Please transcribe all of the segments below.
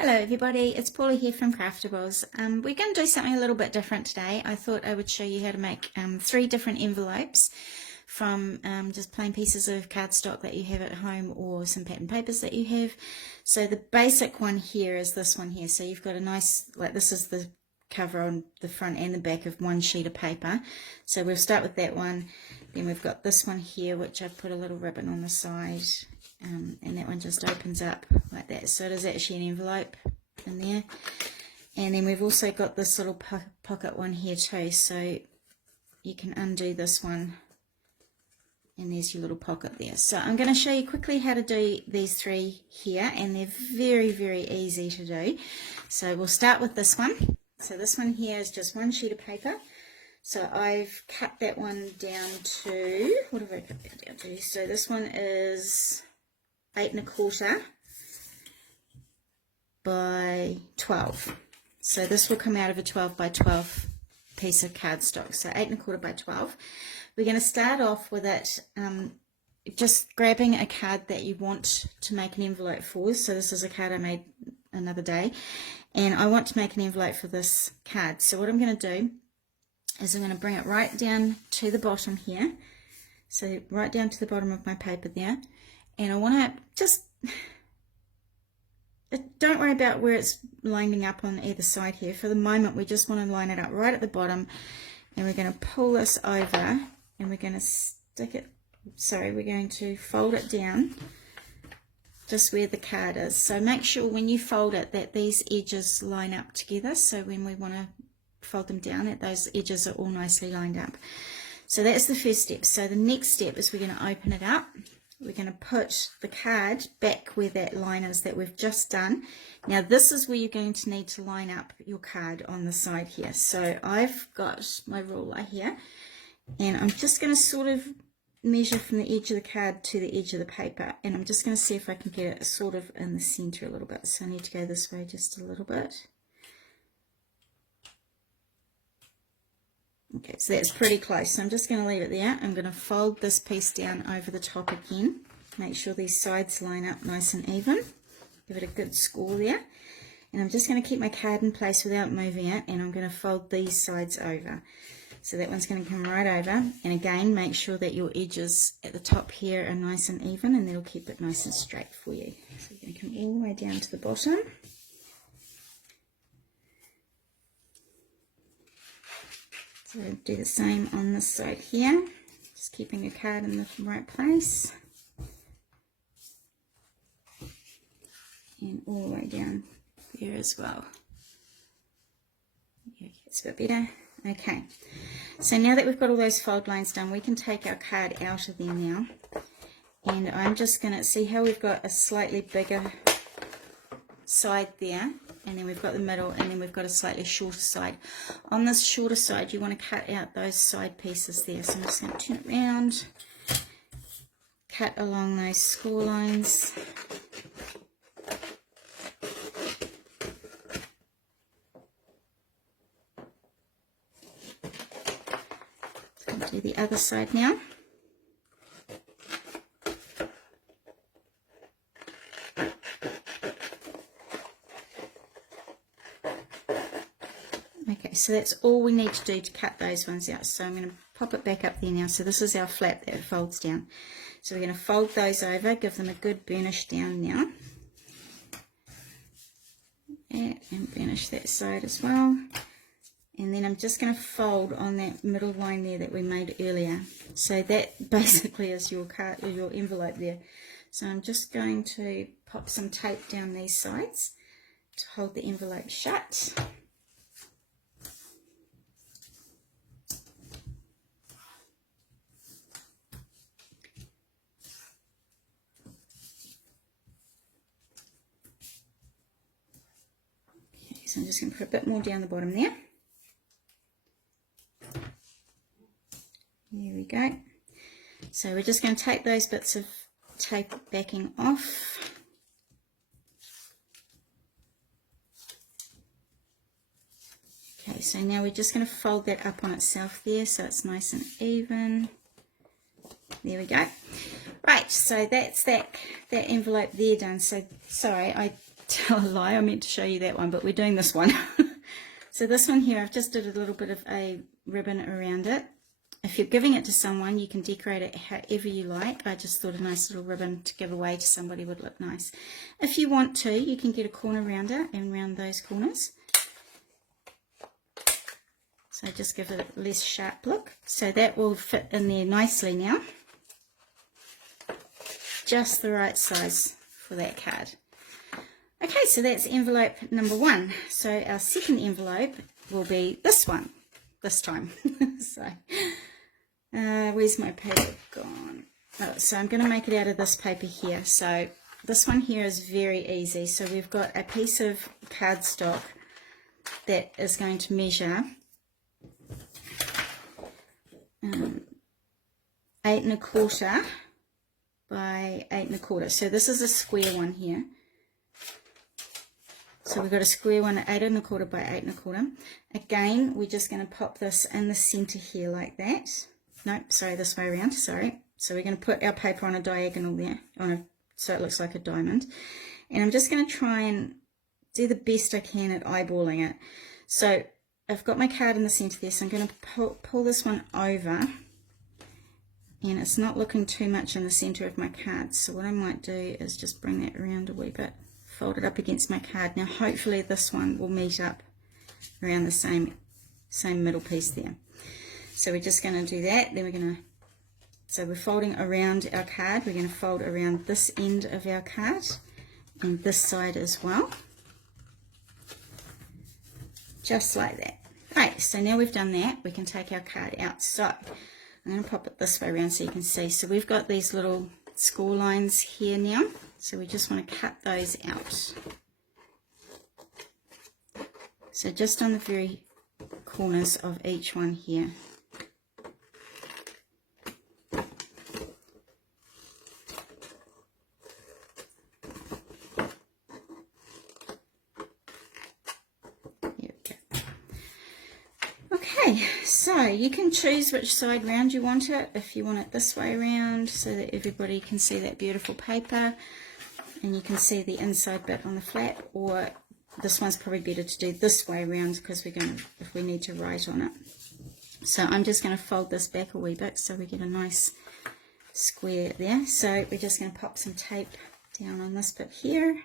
Hello everybody, it's Paula here from Craftables. We're going to do something a little bit different today. I thought I would show you how to make 3 different envelopes from just plain pieces of cardstock that you have at home or some pattern papers that you have. So the basic one here is this one here. So you've got a nice, like this is the cover on the front and the back of one sheet of paper. So we'll start with that one. Then we've got this one here, which I've put a little ribbon on the side. And that one just opens up like that, so it is actually an envelope in there. And then we've also got this little pocket one here too, so you can undo this one and there's your little pocket there. So I'm going to show you quickly how to do these 3 here, and they're very easy to do. So we'll start with this one. So this one here is just one sheet of paper. So I've cut that one down to, what have I cut that down to? So this one is 8 1/4 by 12. So this will come out of a 12 by 12 piece of cardstock. So 8 1/4 by 12. We're going to start off with it just grabbing a card that you want to make an envelope for. So this is a card I made another day, and I want to make an envelope for this card. So what I'm going to do is I'm going to bring it right down to the bottom here. So right down to the bottom of my paper there. And I want to just, don't worry about where it's lining up on either side here. For the moment, we just want to line it up right at the bottom. And we're going to pull this over and we're going to stick it, we're going to fold it down just where the card is. So make sure when you fold it that these edges line up together. So when we want to fold them down, that those edges are all nicely lined up. So that's the first step. So the next step is we're going to open it up. We're going to put the card back where that line is that we've just done. Now this is where you're going to need to line up your card on the side here. So I've got my ruler here, and I'm just going to sort of measure from the edge of the card to the edge of the paper, and I'm just going to see if I can get it sort of in the center a little bit. So I need to go this way just a little bit. Okay, so that's pretty close. So I'm just going to leave it there. I'm going to fold this piece down over the top again. Make sure these sides line up nice and even. Give it a good score there. And I'm just going to keep my card in place without moving it, and I'm going to fold these sides over. So that one's going to come right over. And again, make sure that your edges at the top here are nice and even, and that'll keep it nice and straight for you. So you're going to come all the way down to the bottom. So do the same on this side here, just keeping your card in the right place. And all the way down there as well. Okay, it's a bit better. Okay, so now that we've got all those fold lines done, we can take our card out of there now. And I'm just going to see how we've got a slightly bigger side there, and then we've got the middle, and then we've got a slightly shorter side. On this shorter side, you want to cut out those side pieces there. So I'm just going to turn it around, cut along those score lines. So I'll do the other side now. Okay, so that's all we need to do to cut those ones out. So I'm going to pop it back up there now. So this is our flap that folds down. So we're going to fold those over, give them a good burnish down now. And burnish that side as well. And then I'm just going to fold on that middle line there that we made earlier. So that basically is your card, or your envelope there. So I'm just going to pop some tape down these sides to hold the envelope shut. So I'm just going to put a bit more down the bottom there. There we go. So we're just going to take those bits of tape backing off. Okay, so now we're just going to fold that up on itself there so it's nice and even. There we go. Right, so that's that envelope there done. So sorry, I tell a lie, I meant to show you that one, but we're doing this one. So this one here, I've just did a little bit of a ribbon around it. If you're giving it to someone, you can decorate it however you like. I just thought a nice little ribbon to give away to somebody would look nice. If you want to, you can get a corner around it and round those corners. So just give it a less sharp look. So that will fit in there nicely now. Just the right size for that card. Okay, so that's envelope number 1. So our second envelope will be this one, this time. So, where's my paper gone? Oh, so I'm going to make it out of this paper here. So this one here is very easy. So we've got a piece of cardstock that is going to measure 8 1/4 by 8 1/4. So this is a square one here. So we've got a square one at 8 1/4 by 8 1/4. Again, we're just going to pop this in the center here like that. Nope, sorry, this way around, sorry. So we're going to put our paper on a diagonal there, so it looks like a diamond. And I'm just going to try and do the best I can at eyeballing it. So I've got my card in the center there, so I'm going to pull this one over. And it's not looking too much in the center of my card. So what I might do is just bring that around a wee bit. Fold it up against my card. Now hopefully this one will meet up around the same middle piece there. So we're just going to do that. Then we're going to, so we're folding around our card. We're going to fold around this end of our card and this side as well. Just like that. Right, so now we've done that, we can take our card out. So I'm going to pop it this way around so you can see. So we've got these little score lines here now. So we just want to cut those out. So just on the very corners of each one here. Okay, so you can choose which side round you want it. If you want it this way around so that everybody can see that beautiful paper and you can see the inside bit on the flap, or this one's probably better to do this way around because we're going to, if we need to write on it. So I'm just going to fold this back a wee bit so we get a nice square there. So we're just going to pop some tape down on this bit here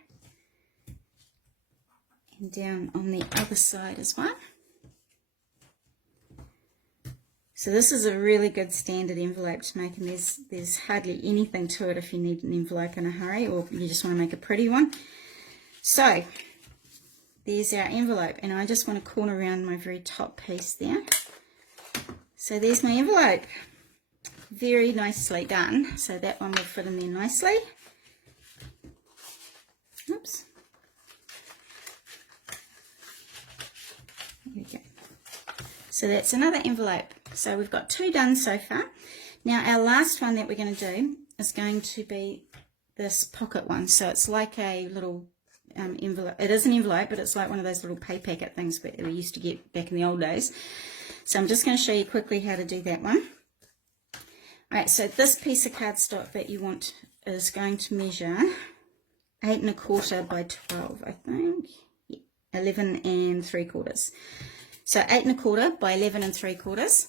and down on the other side as well. So this is a really good standard envelope to make, and there's hardly anything to it if you need an envelope in a hurry or you just want to make a pretty one. So there's our envelope, and I just want to corner around my very top piece there. So there's my envelope. Very nicely done. So that one will fit in there nicely. Oops. There we go. So that's another envelope. So we've got 2 done so far. Now our last one that we're going to do is going to be this pocket one. So it's like a little envelope. It is an envelope, but it's like one of those little pay packet things that we used to get back in the old days. So I'm just going to show you quickly how to do that one. Alright, so this piece of cardstock that you want is going to measure 8 1/4 by 12, I think. Yeah, 11 3/4. So 8 1/4 by 11 3/4.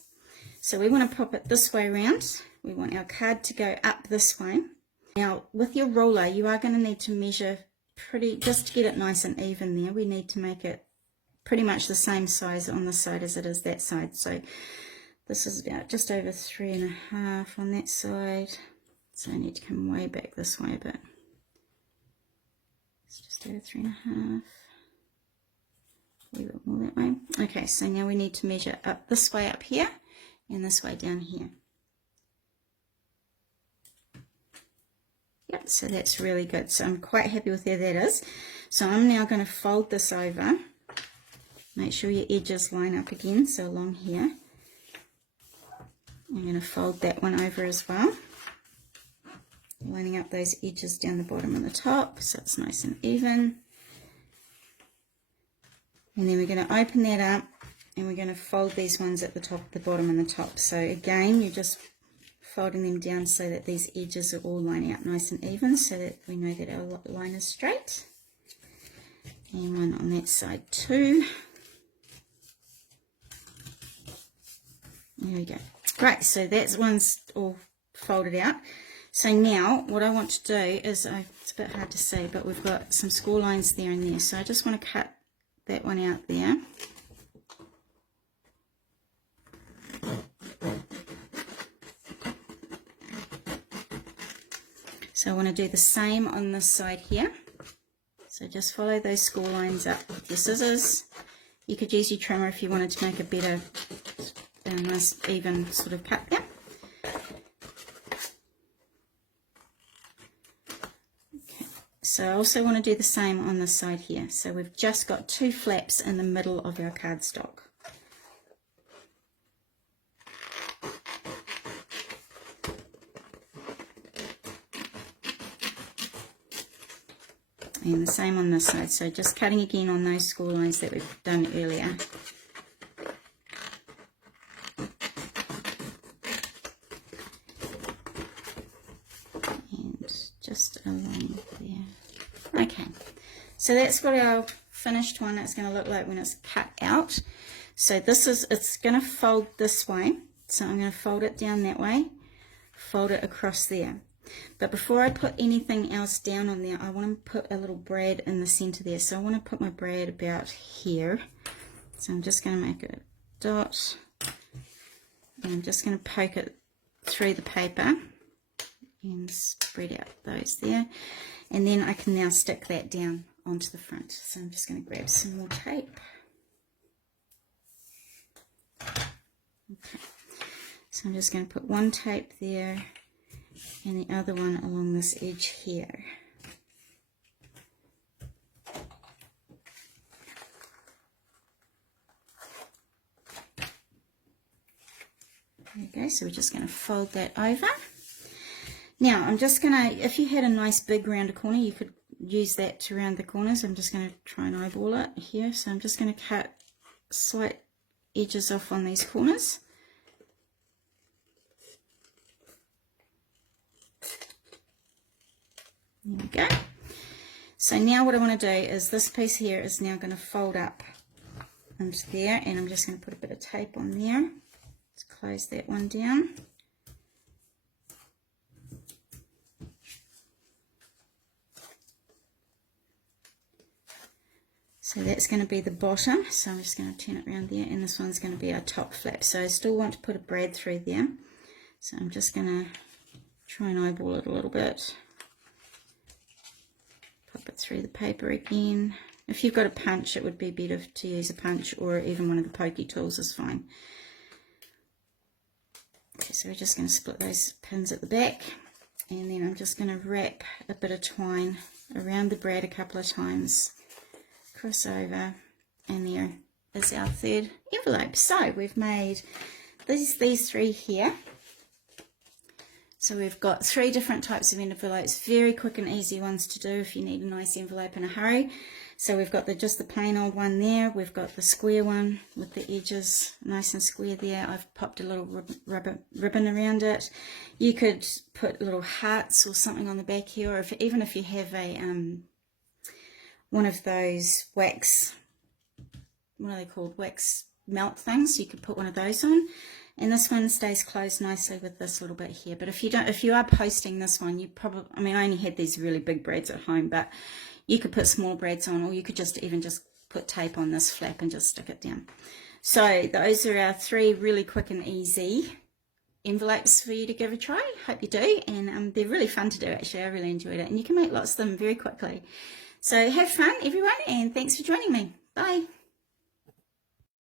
So we want to pop it this way around. We want our card to go up this way. Now with your ruler you are going to need to measure just to get it nice and even there. We need to make it pretty much the same size on this side as it is that side. So this is about just over 3 1/2 on that side. So I need to come way back this way a bit. It's just over 3 1/2. A little bit more that way. Okay, so now we need to measure up this way up here and this way down here. Yep, so that's really good. So I'm quite happy with where that is. So I'm now going to fold this over. Make sure your edges line up again, so along here. I'm going to fold that one over as well. Lining up those edges down the bottom and the top so it's nice and even. And then we're going to open that up and we're going to fold these ones at the top, the bottom and the top. So again, you're just folding them down so that these edges are all lining up nice and even so that we know that our line is straight. and one on that side too. There we go. Great, so that's one's all folded out. So now what I want to do is, it's a bit hard to see, but we've got some score lines there and there. So I just want to cut that one out there. So I want to do the same on this side here. So just follow those score lines up with your scissors. You could use your trimmer if you wanted to make a better, nice even sort of cut there. Okay. So I also want to do the same on this side here. So we've just got 2 flaps in the middle of our cardstock. And the same on this side, so just cutting again on those score lines that we've done earlier. And just along there. Okay, so that's what our finished one is going to look like when it's cut out. So this is, it's going to fold this way, so I'm going to fold it down that way, fold it across there. But before I put anything else down on there, I want to put a little brad in the center there. So I want to put my brad about here. So I'm just going to make a dot. And I'm just going to poke it through the paper and spread out those there. And then I can now stick that down onto the front. So I'm just going to grab some more tape. Okay. So I'm just going to put one tape there and the other one along this edge here. There we go, so we're just going to fold that over. Now I'm just going to, if you had a nice big round corner, you could use that to round the corners. I'm just going to try and eyeball it here, so I'm just going to cut slight edges off on these corners. There we go. So now what I want to do is this piece here is now going to fold up into there, and I'm just going to put a bit of tape on there. Let's close that one down. So that's going to be the bottom, so I'm just going to turn it around there, and this one's going to be our top flap. So I still want to put a brad through there, so I'm just going to try and eyeball it a little bit. Pop it through the paper again. If you've got a punch, it would be better to use a punch, or even one of the pokey tools is fine. Okay, so we're just going to split those pins at the back, and then I'm just going to wrap a bit of twine around the brad a couple of times, cross over, and there is our third envelope. So we've made these 3 here. So we've got 3 different types of envelopes, very quick and easy ones to do if you need a nice envelope in a hurry. So we've got just the plain old one there, we've got the square one with the edges nice and square there. I've popped a little ribbon around it. You could put little hearts or something on the back here, or even if you have a one of those wax, what are they called, wax melt things, you could put one of those on. And this one stays closed nicely with this little bit here. But if you are posting this one, you probably, I mean, I only had these really big brads at home, but you could put small brads on, or you could just put tape on this flap and just stick it down. So those are our 3 really quick and easy envelopes for you to give a try. Hope you do, and they're really fun to do actually. I really enjoyed it, and you can make lots of them very quickly. So have fun everyone, and thanks for joining me. Bye.